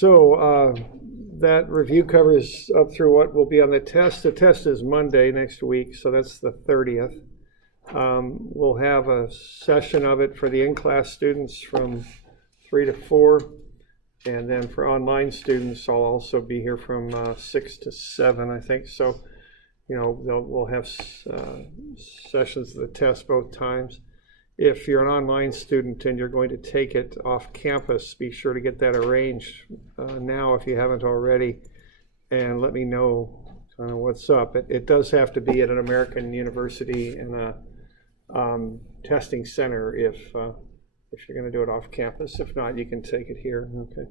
That review covers up through what will be on the test. The test is Monday next week, so that's the 30th. We'll have a session of it for the in-class students from 3 to 4. And then for online students, I'll also be here from 6 to 7, I think. So, we'll have sessions of the test both times. If you're an online student and you're going to take it off campus, be sure to get that arranged now if you haven't already, and let me know kind of what's up. It does have to be at an American university and a testing center if you're going to do it off campus. If not, you can take it here. Okay.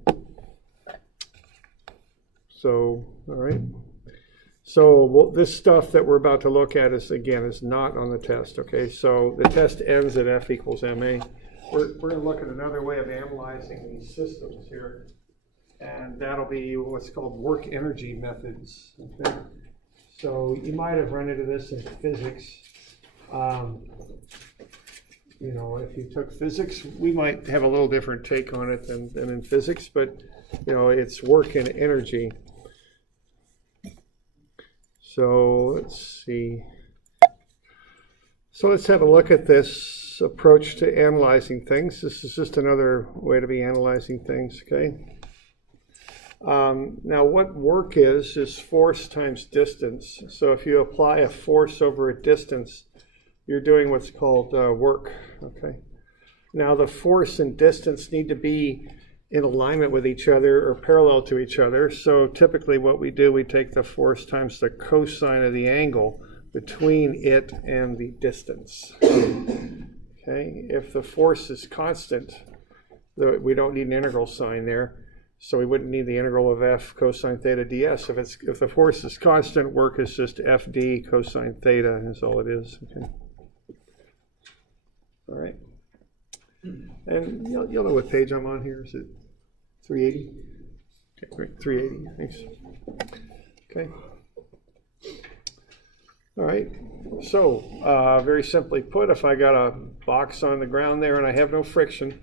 So, all right. So this stuff that we're about to look at is not on the test. Okay. So the test ends at F equals MA. We're going to look at another way of analyzing these systems here, and that'll be what's called work energy methods. Okay. So you might have run into this in physics. If you took physics, we might have a little different take on it than in physics, but it's work and energy. So let's see. So let's have a look at this approach to analyzing things. This is just another way to be analyzing things, okay? Now what work is force times distance. So if you apply a force over a distance, you're doing what's called work, okay? Now the force and distance need to be in alignment with each other or parallel to each other. So typically what we do, we take the force times the cosine of the angle between it and the distance. Okay, if the force is constant, we don't need an integral sign there. So we wouldn't need the integral of f cosine theta ds. If the force is constant, work is just fd cosine theta is all it is. Okay. All right. And you'll know what page I'm on here. Is it 380? Okay, great. 380. Thanks. Okay. All right. So very simply put, if I got a box on the ground there and I have no friction,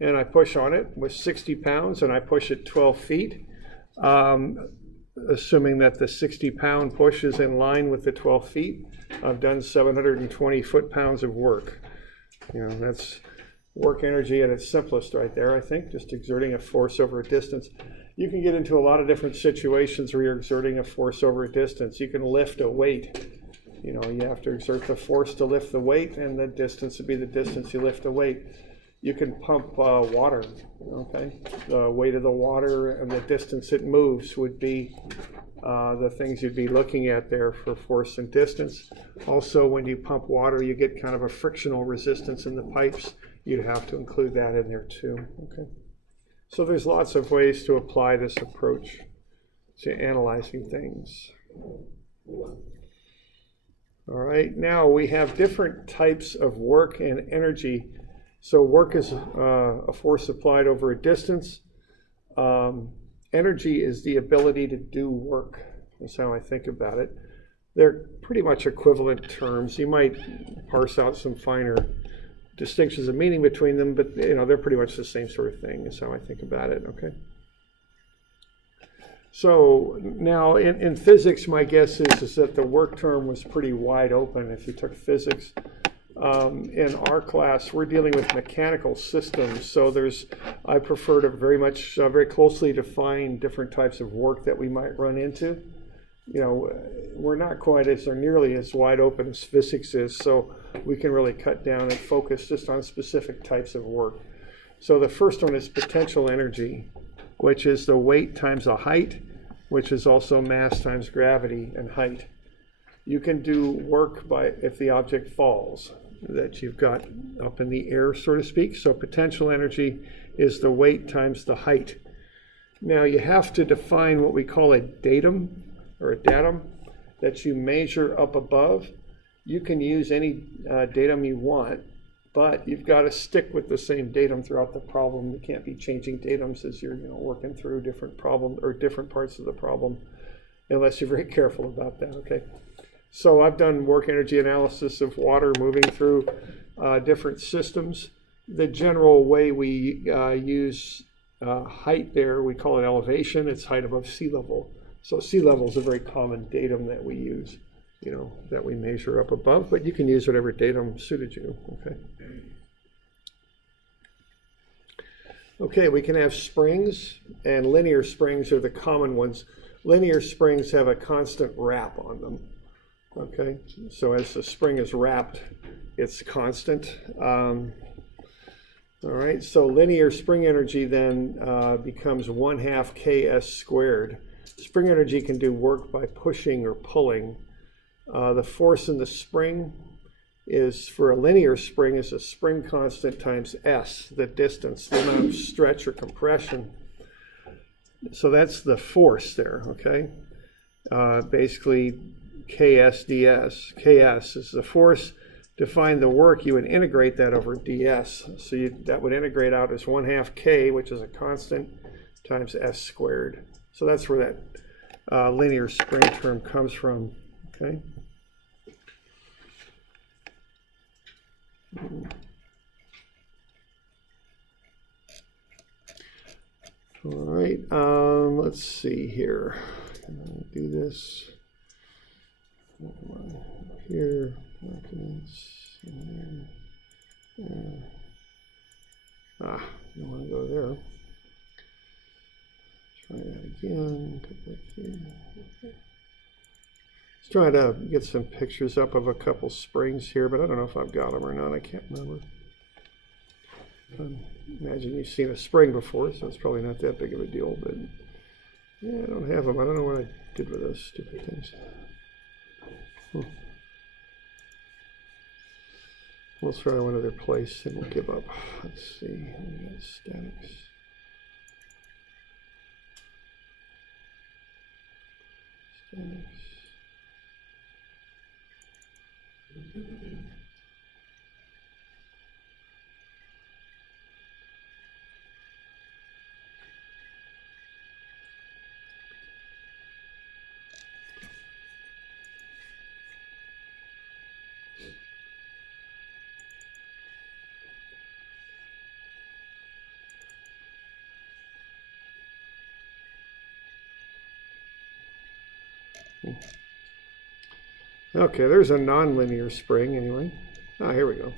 and I push on it with 60 pounds and I push it 12 feet, assuming that the 60-pound push is in line with the 12 feet, I've done 720 foot-pounds of work. That's work energy at its simplest right there, I think, just exerting a force over a distance. You can get into a lot of different situations where you're exerting a force over a distance. You can lift a weight. You have to exert the force to lift the weight, and the distance would be the distance you lift the weight. You can pump water, okay? The weight of the water and the distance it moves would be the things you'd be looking at there for force and distance. Also, when you pump water, you get kind of a frictional resistance in the pipes. You'd have to include that in there too, okay? So there's lots of ways to apply this approach to analyzing things. All right, now we have different types of work and energy. So work is a force applied over a distance. Energy is the ability to do work. That's how I think about it. They're pretty much equivalent terms. You might parse out some finer distinctions of meaning between them, but they're pretty much the same sort of thing. Is how I think about it. Okay. So now in physics, my guess is that the work term was pretty wide open if you took physics. In our class, we're dealing with mechanical systems, so I prefer to very closely define different types of work that we might run into. We're not quite or nearly as wide open as physics is, so we can really cut down and focus just on specific types of work. So the first one is potential energy, which is the weight times the height, which is also mass times gravity and height. You can do work if the object falls that you've got up in the air, so to speak. So potential energy is the weight times the height. Now you have to define what we call a datum or a datum that you measure up above. You can use any datum you want, but you've got to stick with the same datum throughout the problem. You can't be changing datums as you're working through different problems or different parts of the problem, unless you're very careful about that, okay? So I've done work energy analysis of water moving through different systems. The general way we use height there, we call it elevation. It's height above sea level. So sea level is a very common datum that we use, that we measure up above, but you can use whatever datum suited you, okay? Okay, we can have springs, and linear springs are the common ones. Linear springs have a constant wrap on them, okay? So as the spring is wrapped, it's constant. All right, so linear spring energy then becomes 1/2 ks squared. Spring energy can do work by pushing or pulling. The force in the spring is, for a linear spring, is a spring constant times s, the distance, the amount of stretch or compression. So that's the force there, okay? Basically, ks ds. Ks is the force. To find the work, you would integrate that over ds. So that would integrate out as 1/2 k, which is a constant, times s squared. So that's where that linear spring term comes from, okay? All right, let's see here. Can I do this? Here, documents, and there. You want to go there. Try that again. Come back here. Okay. Let's try to get some pictures up of a couple springs here, but I don't know if I've got them or not. I can't remember. Imagine you've seen a spring before, so it's probably not that big of a deal, but yeah, I don't have them. I don't know what I did with those stupid things. We'll try one other place and we'll give up. Let's see. We got statics. Okay, there's a nonlinear spring anyway. Here we go.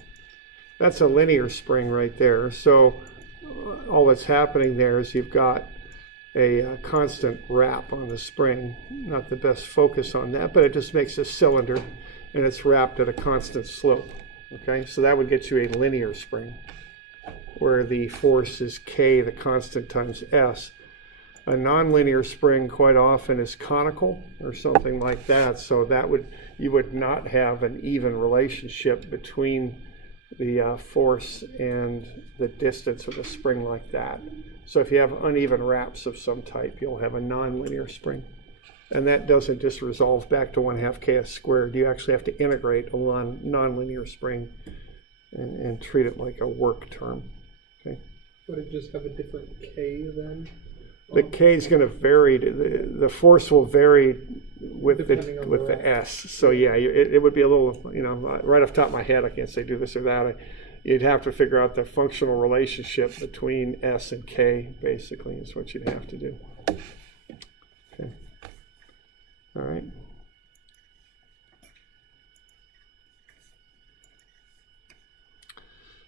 That's a linear spring right there. So all that's happening there is you've got a constant wrap on the spring. Not the best focus on that, but it just makes a cylinder and it's wrapped at a constant slope. Okay, so that would get you a linear spring where the force is K, the constant, times S. A nonlinear spring quite often is conical or something like that, so you would not have an even relationship between the force and the distance of the spring like that. So if you have uneven wraps of some type, you'll have a nonlinear spring. And that doesn't just resolve back to 1/2 ks squared. You actually have to integrate a nonlinear spring and treat it like a work term. Okay. Would it just have a different K then? The K is going to vary. The force will vary with the S. So yeah, it would be a little, right off the top of my head, I can't say do this or that. You'd have to figure out the functional relationship between S and K, basically, is what you'd have to do. Okay. All right.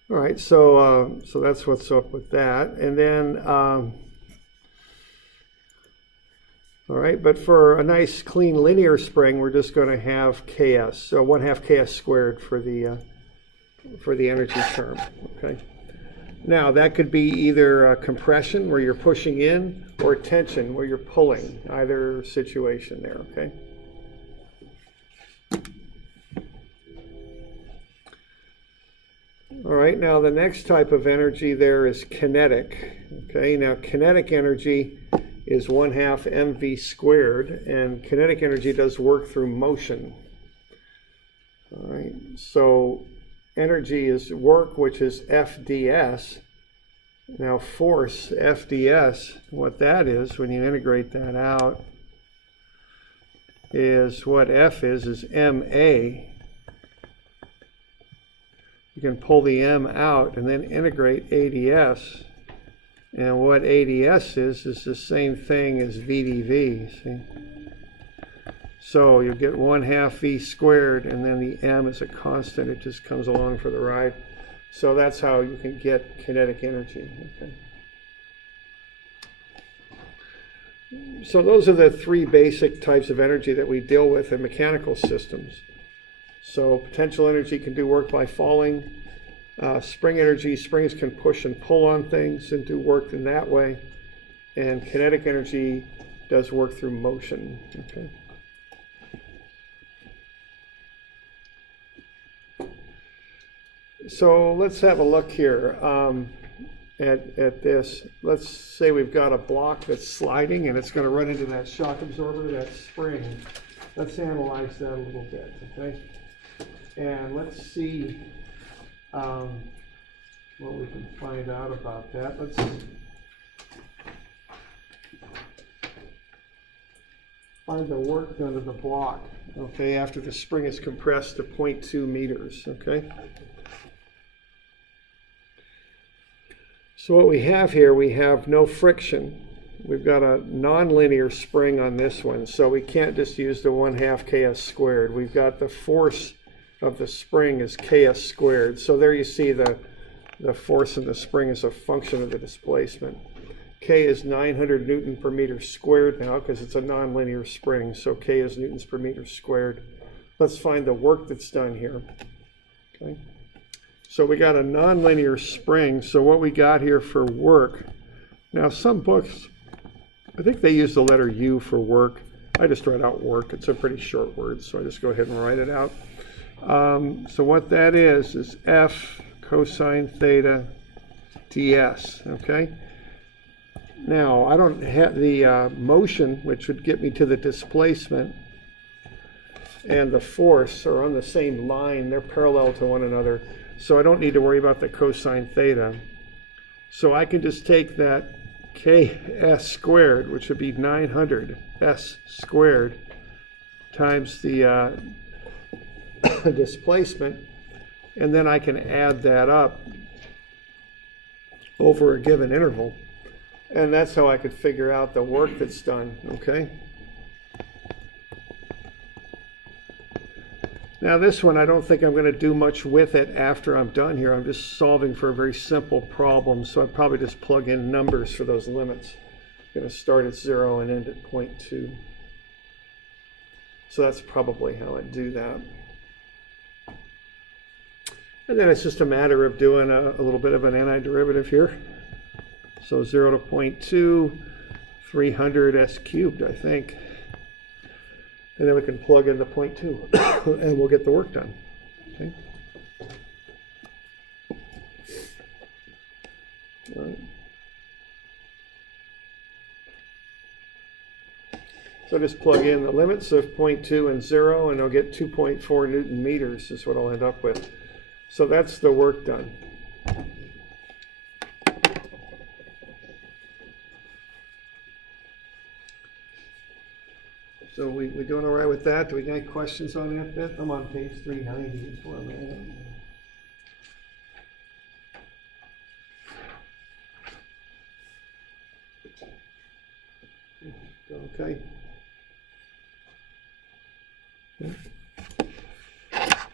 All right, so that's what's up with that. And then, all right, but for a nice clean linear spring, we're just going to have Ks, so 1/2 ks squared for the energy term. Okay. Now that could be either compression where you're pushing in, or tension where you're pulling. Either situation there. Okay. All right. Now the next type of energy there is kinetic. Okay. Now kinetic energy is 1/2 mv squared, and kinetic energy does work through motion. All right, so energy is work, which is Fds. Now force, Fds, what that is, when you integrate that out, is what F is Ma. You can pull the M out and then integrate ADS. And what ADS is the same thing as VdV, see? So you get 1/2 V squared, and then the M is a constant. It just comes along for the ride. So that's how you can get kinetic energy. Okay. So those are the three basic types of energy that we deal with in mechanical systems. So potential energy can do work by falling. Spring energy, springs can push and pull on things and do work in that way. And kinetic energy does work through motion. Okay. So let's have a look here at this. Let's say we've got a block that's sliding and it's going to run into that shock absorber, that spring. Let's analyze that a little bit, okay? And let's see what we can find out about that. Let's find the work done to the block, okay, after the spring is compressed to 0.2 meters, okay? So what we have here, we have no friction. We've got a nonlinear spring on this one, so we can't just use the 1/2 ks squared. We've got the force of the spring is ks squared. So there you see the force in the spring is a function of the displacement. K is 900 Newton per meter squared now because it's a nonlinear spring, so K is newtons per meter squared. Let's find the work that's done here. Okay. So we got a nonlinear spring, so what we got here for work, now some books, I think they use the letter U for work. I just write out work. It's a pretty short word, so I just go ahead and write it out. So what that is F cosine theta ds, okay? Now, I don't have the motion, which would get me to the displacement, and the force are on the same line. They're parallel to one another. So I don't need to worry about the cosine theta. So I can just take that ks squared, which would be 900 s squared, times the displacement, and then I can add that up over a given interval. And that's how I could figure out the work that's done, okay? Now this one, I don't think I'm going to do much with it after I'm done here. I'm just solving for a very simple problem, so I'd probably just plug in numbers for those limits. I'm going to start at 0 and end at 0.2. So that's probably how I'd do that. And then it's just a matter of doing a little bit of an antiderivative here. So 0 to 0.2, 300 s cubed, I think. And then we can plug in the 0.2 and we'll get the work done. Okay. All right. So just plug in the limits of 0.2 and 0 and I'll get 2.4 Newton meters is what I'll end up with. So that's the work done. So we doing all right with that? Do we got any questions on that bit? I'm on page 390 is where I'm at. Okay.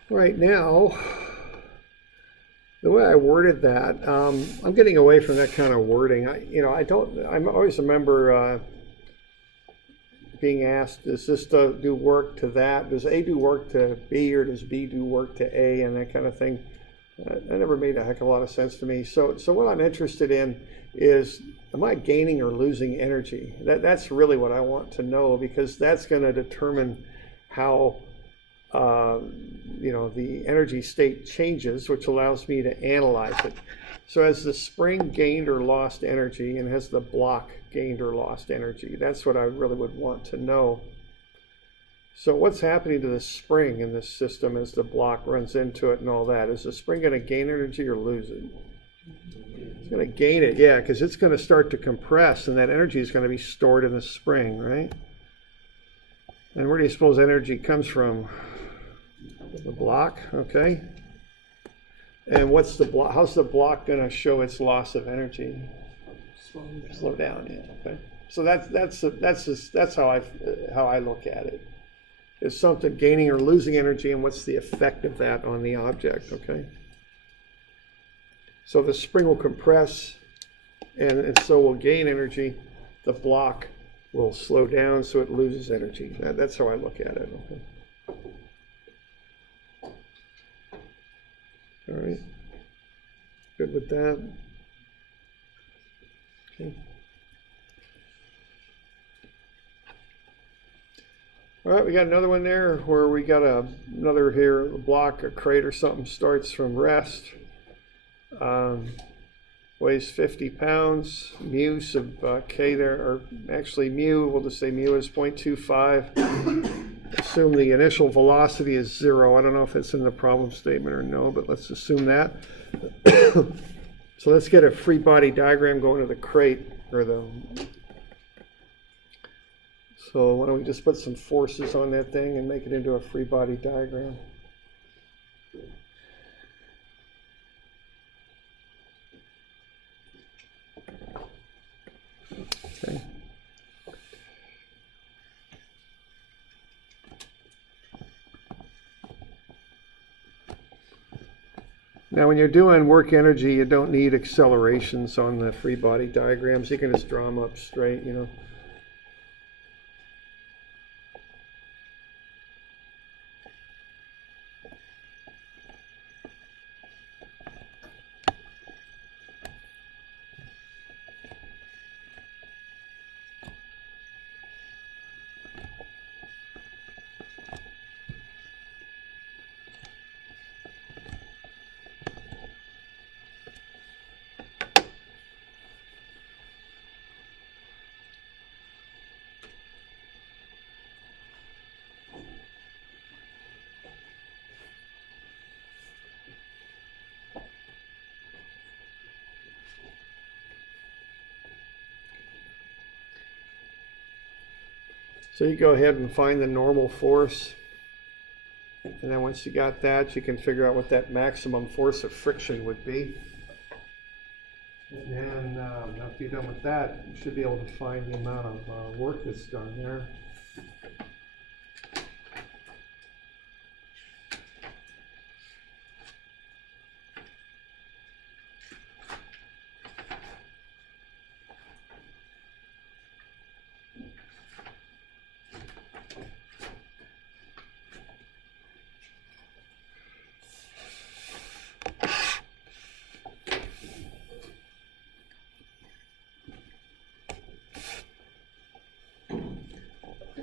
Right now, the way I worded that, I'm getting away from that kind of wording. I always remember being asked, does this do work to that? Does A do work to B, or does B do work to A, and that kind of thing? That never made a heck of a lot of sense to me. So what I'm interested in is, am I gaining or losing energy? That's really what I want to know, because that's going to determine how the energy state changes, which allows me to analyze it. So has the spring gained or lost energy, and has the block gained or lost energy? That's what I really would want to know. So what's happening to the spring in this system as the block runs into it and all that? Is the spring going to gain energy or lose it? It's going to gain it, yeah, because it's going to start to compress, and that energy is going to be stored in the spring, right? And where do you suppose energy comes from? The block, okay. And what's the block? How's the block going to show its loss of energy? Slow down, yeah, okay. So that's how I look at it. Is something gaining or losing energy, and what's the effect of that on the object, okay? So the spring will compress, and so will gain energy. The block will slow down, so it loses energy. That's how I look at it, okay? All right, good with that? Okay. All right, we got another one there where we got another here, a block, a crate or something starts from rest. Weighs 50 pounds, mu sub K there, or actually mu, we'll just say mu is 0.25. Assume the initial velocity is 0. I don't know if it's in the problem statement or no, but let's assume that. So let's get a free body diagram going to the crate, or the... So why don't we just put some forces on that thing and make it into a free body diagram. Okay. Now when you're doing work energy, you don't need accelerations on the free body diagrams. You can just draw them up straight, you know. So you go ahead and find the normal force, and then once you got that, you can figure out what that maximum force of friction would be. And then after you're done with that, you should be able to find the amount of work that's done there.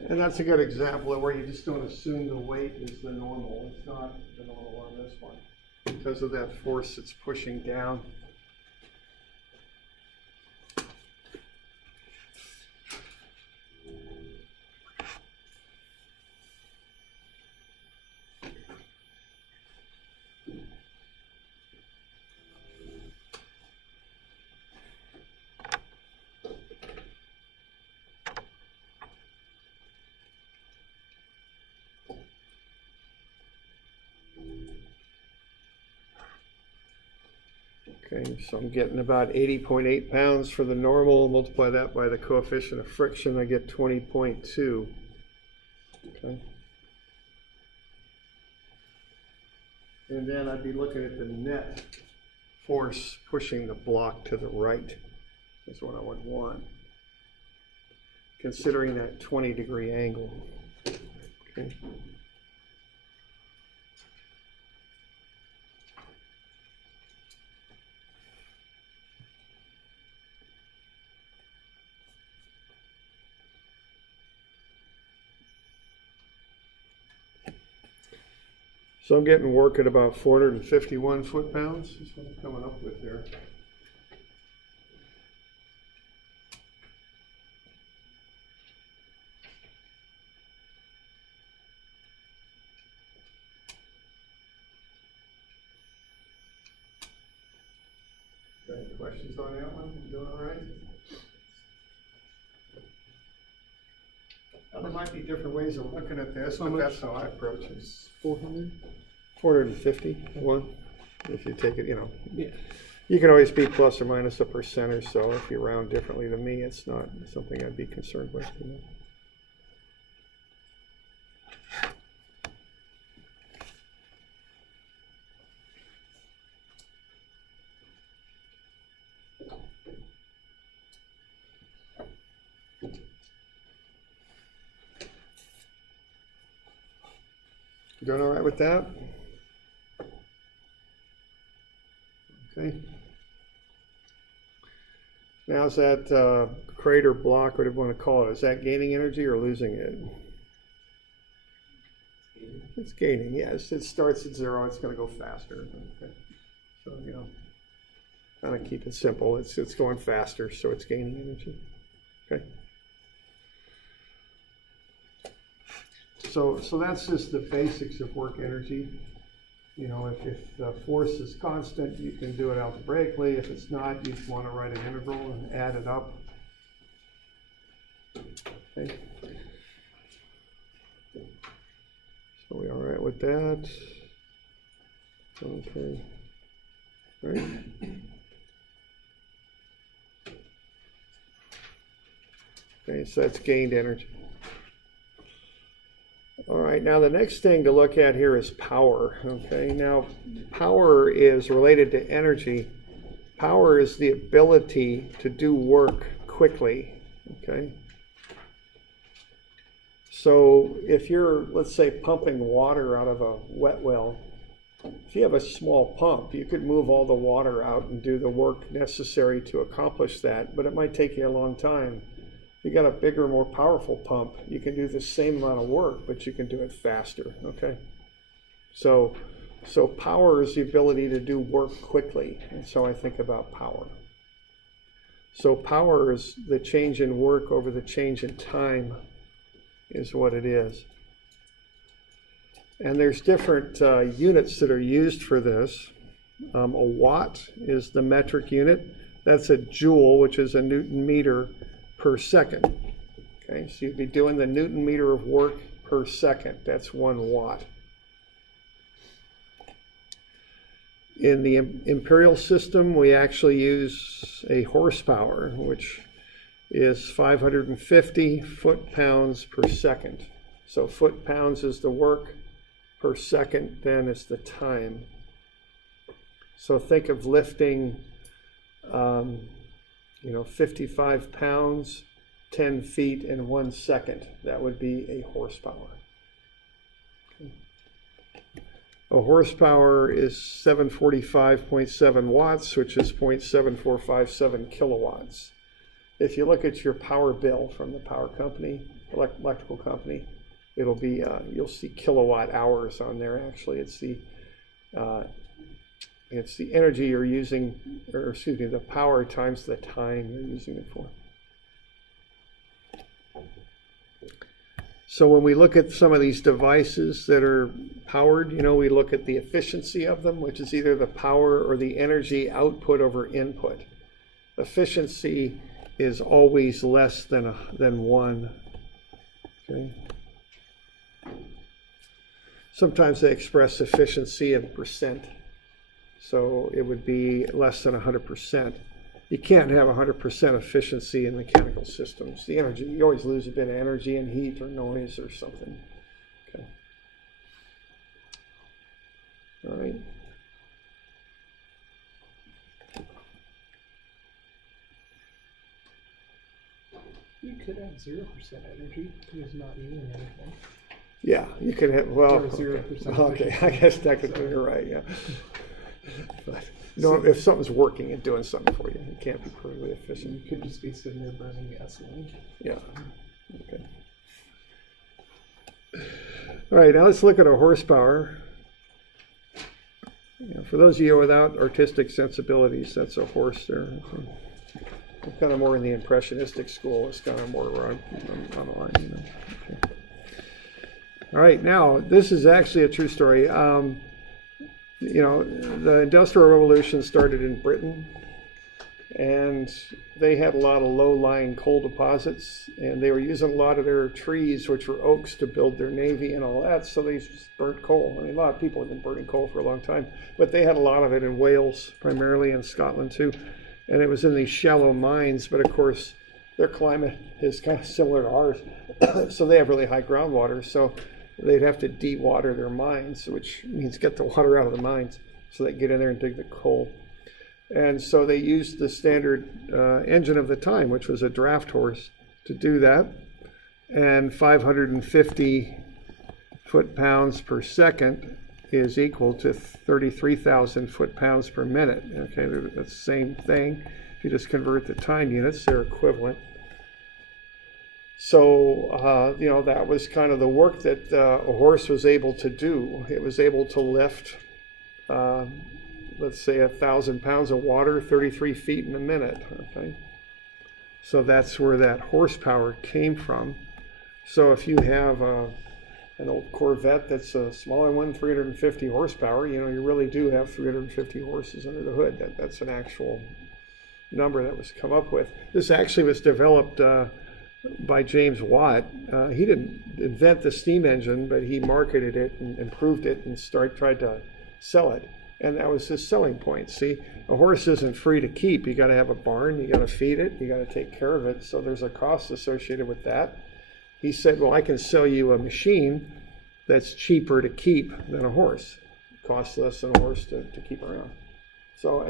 And that's a good example of where you just don't assume the weight is the normal. It's not the normal on this one because of that force that's pushing down. Okay, so I'm getting about 80.8 pounds for the normal. Multiply that by the coefficient of friction, I get 20.2. Okay. And then I'd be looking at the net force pushing the block to the right. That's what I would want, considering that 20-degree angle. Okay. So I'm getting work at about 451 foot-pounds. That's what I'm coming up with there. Got any questions on that one? You doing all right? Now, there might be different ways of looking at this, but that's how I approach it. 400? 451, if you take it, you know. Yeah. You can always be plus or minus 1% or so. If you round differently than me, it's not something I'd be concerned with. You know. You doing all right with that? Okay. Now is that crater block, whatever you want to call it, is that gaining energy or losing it? It's gaining, yes. It starts at 0, it's going to go faster. Okay. So, you know, kind of keep it simple. It's going faster, so it's gaining energy. Okay. So that's just the basics of work energy. You know, if the force is constant, you can do it algebraically. If it's not, you just want to write an integral and add it up. Okay. So we all right with that? Okay. All right. Okay, so that's gained energy. All right, now the next thing to look at here is power. Okay, now power is related to energy. Power is the ability to do work quickly. Okay. So if you're, let's say, pumping water out of a wet well, if you have a small pump, you could move all the water out and do the work necessary to accomplish that, but it might take you a long time. You got a bigger, more powerful pump, you can do the same amount of work, but you can do it faster, okay? So power is the ability to do work quickly, and so I think about power. So power is the change in work over the change in time is what it is. And there's different units that are used for this. A watt is the metric unit. That's a joule, which is a Newton meter per second. Okay, so you'd be doing the Newton meter of work per second. That's 1 watt. In the imperial system, we actually use a horsepower, which is 550 foot-pounds per second. So foot-pounds is the work per second, then is the time. So think of lifting 55 pounds, 10 feet in 1 second. That would be a horsepower. Okay. A horsepower is 745.7 watts, which is 0.7457 kilowatts. If you look at your power bill from the power company, electrical company, it'll be, you'll see kilowatt hours on there. Actually, it's the energy you're using, or excuse me, the power times the time you're using it for. So when we look at some of these devices that are powered, we look at the efficiency of them, which is either the power or the energy output over input. Efficiency is always less than 1. Okay. Sometimes they express efficiency in percent. So it would be less than 100%. You can't have 100% efficiency in mechanical systems. The energy, you always lose a bit of energy and heat or noise or something. Okay. All right. You could have 0% energy. It's not using anything. Yeah, you could have, well, Or 0%. okay, I guess technically you're right, yeah. But if something's working and doing something for you, it can't be perfectly efficient. You could just be sitting there burning gasoline. Yeah, okay. All right, now let's look at a horsepower. For those of you without artistic sensibilities, that's a horse there. Okay. I'm kind of more in the impressionistic school. It's kind of more on the line, Okay. All right, now this is actually a true story. The Industrial Revolution started in Britain, And they had a lot of low-lying coal deposits, and they were using a lot of their trees, which were oaks, to build their navy and all that, so they just burnt coal. I mean, a lot of people have been burning coal for a long time, but they had a lot of it in Wales, primarily, in Scotland too, and it was in these shallow mines, but of course, their climate is kind of similar to ours, so they have really high groundwater, so they'd have to de-water their mines, which means get the water out of the mines, so they can get in there and dig the coal. And so they used the standard engine of the time, which was a draft horse, to do that. And 550 foot-pounds per second is equal to 33,000 foot-pounds per minute. Okay, that's the same thing. If you just convert the time units, they're equivalent. So, that was kind of the work that a horse was able to do. It was able to lift let's say 1,000 pounds of water 33 feet in a minute. Okay, so that's where that horsepower came from. So if you have an old Corvette that's a smaller one, 350 horsepower, you really do have 350 horses under the hood. That's an actual number that was come up with. This actually was developed by James Watt. He didn't invent the steam engine, but he marketed it and improved it and tried to sell it. And that was his selling point. See, a horse isn't free to keep. You got to have a barn, you got to feed it, you got to take care of it. So there's a cost associated with that. He said, well, I can sell you a machine that's cheaper to keep than a horse. It costs less than a horse to keep around. So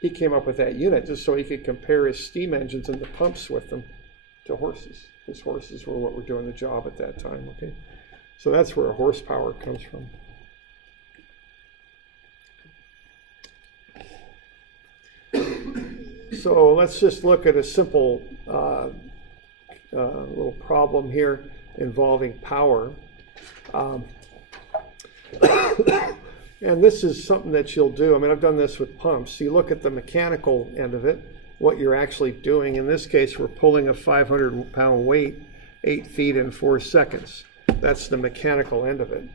he came up with that unit just so he could compare his steam engines and the pumps with them to horses. His horses were what were doing the job at that time. Okay, so that's where horsepower comes from. So let's just look at a simple little problem here involving power. And this is something that you'll do. I mean, I've done this with pumps. You look at the mechanical end of it, what you're actually doing. In this case, we're pulling a 500-pound weight 8 feet in 4 seconds. That's the mechanical end of it.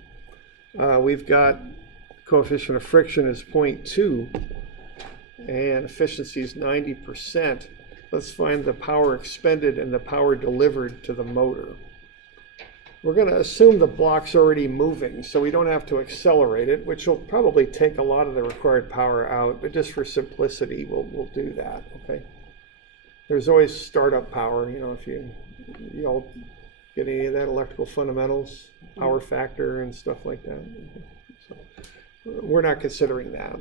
We've got coefficient of friction is 0.2. and efficiency is 90%. Let's find the power expended and the power delivered to the motor. We're going to assume the block's already moving, so we don't have to accelerate it, which will probably take a lot of the required power out, but just for simplicity, we'll do that, okay? There's always startup power, if you all get any of that, electrical fundamentals, power factor and stuff like that. So we're not considering that.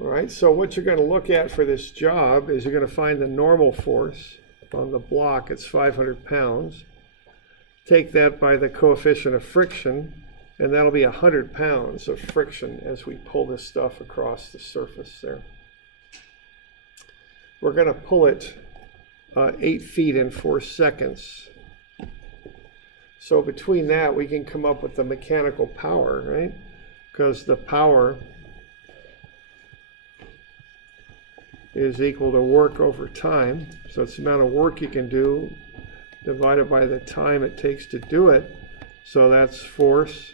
All right, so what you're going to look at for this job is you're going to find the normal force on the block. It's 500 pounds. Take that by the coefficient of friction, and that'll be 100 pounds of friction as we pull this stuff across the surface there. We're going to pull it 8 feet in 4 seconds. So between that, we can come up with the mechanical power, right? Because the power is equal to work over time. So it's the amount of work you can do divided by the time it takes to do it. So that's force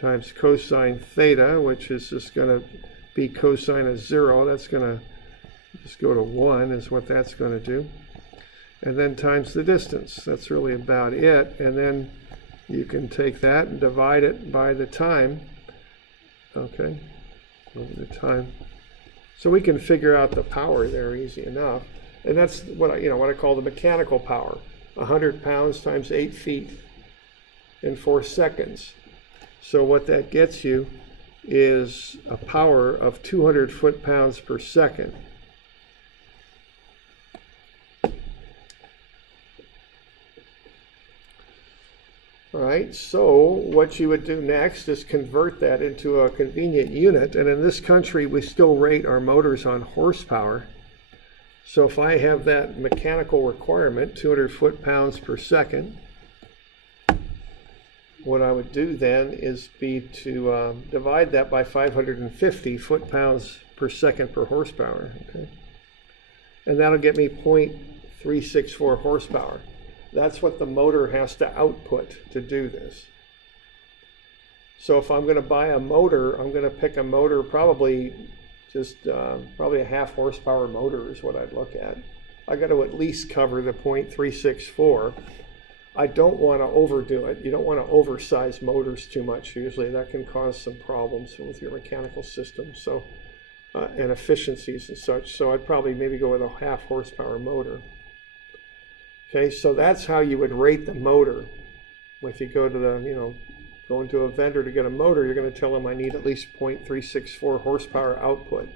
times cosine theta, which is just going to be cosine of 0. That's going to just go to 1 is what that's going to do. And then times the distance. That's really about it. And then you can take that and divide it by the time. Okay, the time. So we can figure out the power there easy enough. And that's what I call the mechanical power. 100 pounds times 8 feet in 4 seconds. So what that gets you is a power of 200 foot-pounds per second. All right, so what you would do next is convert that into a convenient unit. And in this country, we still rate our motors on horsepower. So if I have that mechanical requirement, 200 foot-pounds per second, what I would do then is be to divide that by 550 foot-pounds per second per horsepower. Okay, and that'll get me 0.364 horsepower. That's what the motor has to output to do this. So if I'm going to buy a motor, I'm going to pick a motor probably Just probably a 1/2 horsepower motor is what I'd look at. I got to at least cover the 0.364. I don't want to overdo it. You don't want to oversize motors too much. Usually that can cause some problems with your mechanical system, so and efficiencies and such. So I'd probably maybe go with a 1/2 horsepower motor. Okay, so that's how you would rate the motor. If you go to the, go into a vendor to get a motor, you're going to tell them I need at least 0.364 horsepower output.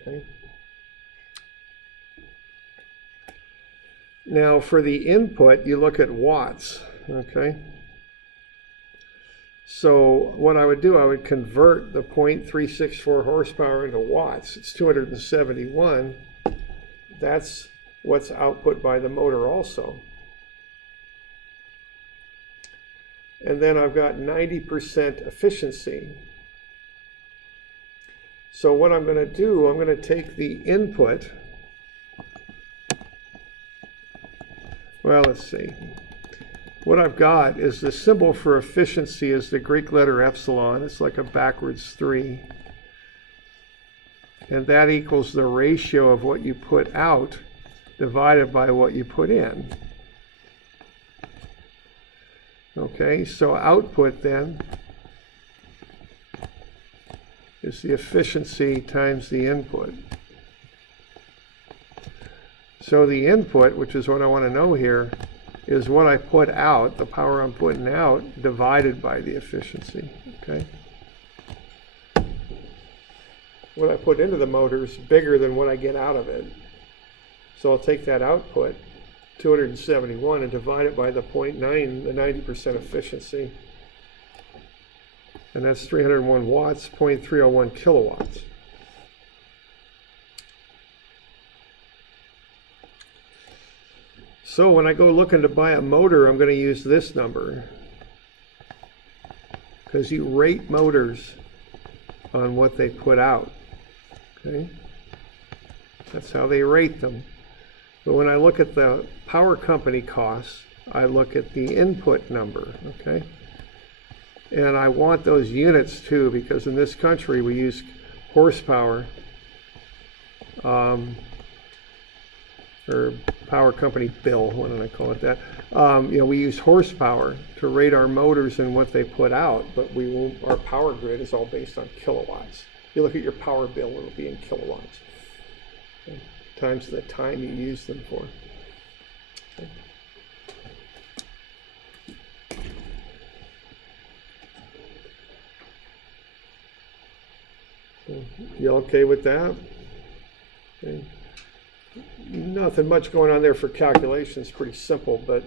Okay. Now for the input, you look at watts, okay? So what I would do, I would convert the 0.364 horsepower into watts. It's 271. That's what's output by the motor also. And then I've got 90% efficiency. So what I'm going to do, I'm going to take the input. Well, let's see. What I've got is the symbol for efficiency is the Greek letter epsilon. It's like a backwards 3. And that equals the ratio of what you put out divided by what you put in. Okay, so output then is the efficiency times the input. So the input, which is what I want to know here, is what I put out, the power I'm putting out, divided by the efficiency, okay? What I put into the motor is bigger than what I get out of it. So I'll take that output, 271, and divide it by the 0.9, the 90% efficiency. And that's 301 watts, 0.301 kilowatts. So when I go looking to buy a motor, I'm going to use this number, because you rate motors on what they put out. Okay? That's how they rate them. But when I look at the power company costs, I look at the input number, okay? And I want those units too, because in this country we use horsepower, or power company bill, what did I call it that? We use horsepower to rate our motors and what they put out, but our power grid is all based on kilowatts. You look at your power bill, it'll be in kilowatts. Okay? Times the time you use them for. Okay. So, you okay with that? Okay. Nothing much going on there for calculations, pretty simple, but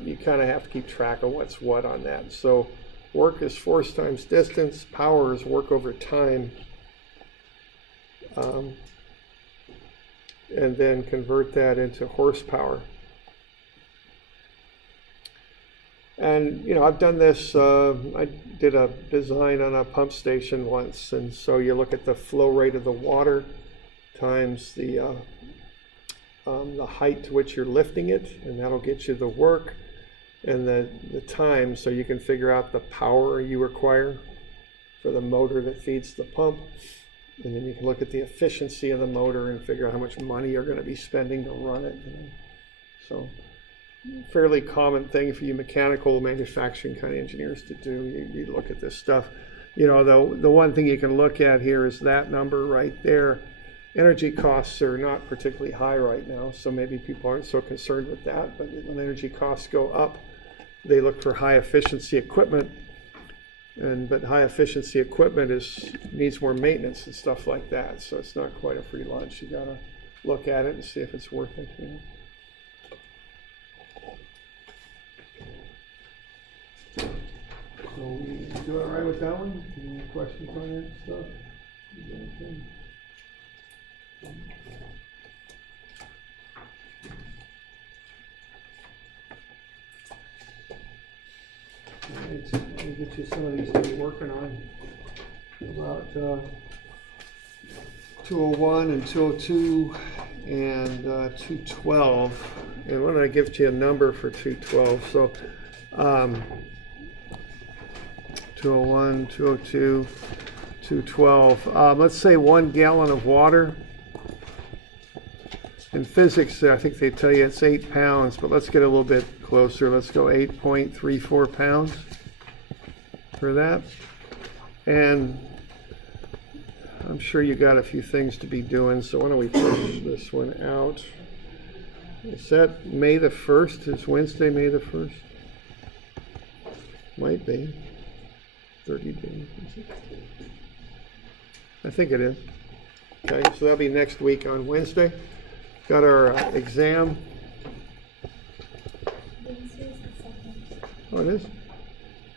you kind of have to keep track of what's what on that. So work is force times distance, power is work over time, and then convert that into horsepower. And I've done this, I did a design on a pump station once, and so you look at the flow rate of the water times the height to which you're lifting it, and that'll get you the work and the time, so you can figure out the power you require for the motor that feeds the pump. And then you can look at the efficiency of the motor and figure out how much money you're going to be spending to run it. So fairly common thing for you mechanical manufacturing kind of engineers to do. You look at this stuff. The one thing you can look at here is that number right there. Energy costs are not particularly high right now, so maybe people aren't so concerned with that. But when energy costs go up, they look for high efficiency equipment. But high efficiency equipment needs more maintenance and stuff like that. So it's not quite a free lunch. You gotta look at it and see if it's worth it. So we do all right with that one? Any questions on that stuff? Okay. All right, let me get you some of these to be working on. About 201 and 202 and 212. And when I give to you a number for 212, so 201, 202, 212. Let's say 1 gallon of water. In physics, I think they tell you it's 8 pounds, but let's get a little bit closer. Let's go 8.34 pounds for that. And I'm sure you got a few things to be doing, so why don't we push this one out? Is that May the 1st? Is Wednesday May the 1st? Might be. 30 days. I think it is. Okay, so that'll be next week on Wednesday. Got our exam. Wednesday's the 2nd. Oh, it is?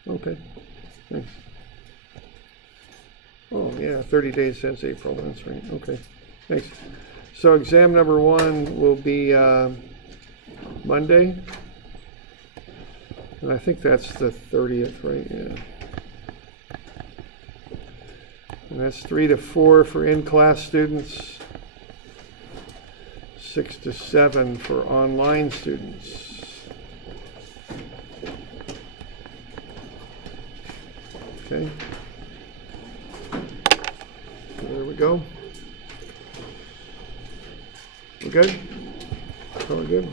Okay, thanks. Oh, yeah, 30 days since April, that's right, okay, thanks. So exam number 1 will be Monday. And I think that's the 30th, right, yeah. And that's 3 to 4 for in-class students, 6 to 7 for online students. Okay. There we go. We're good? All good?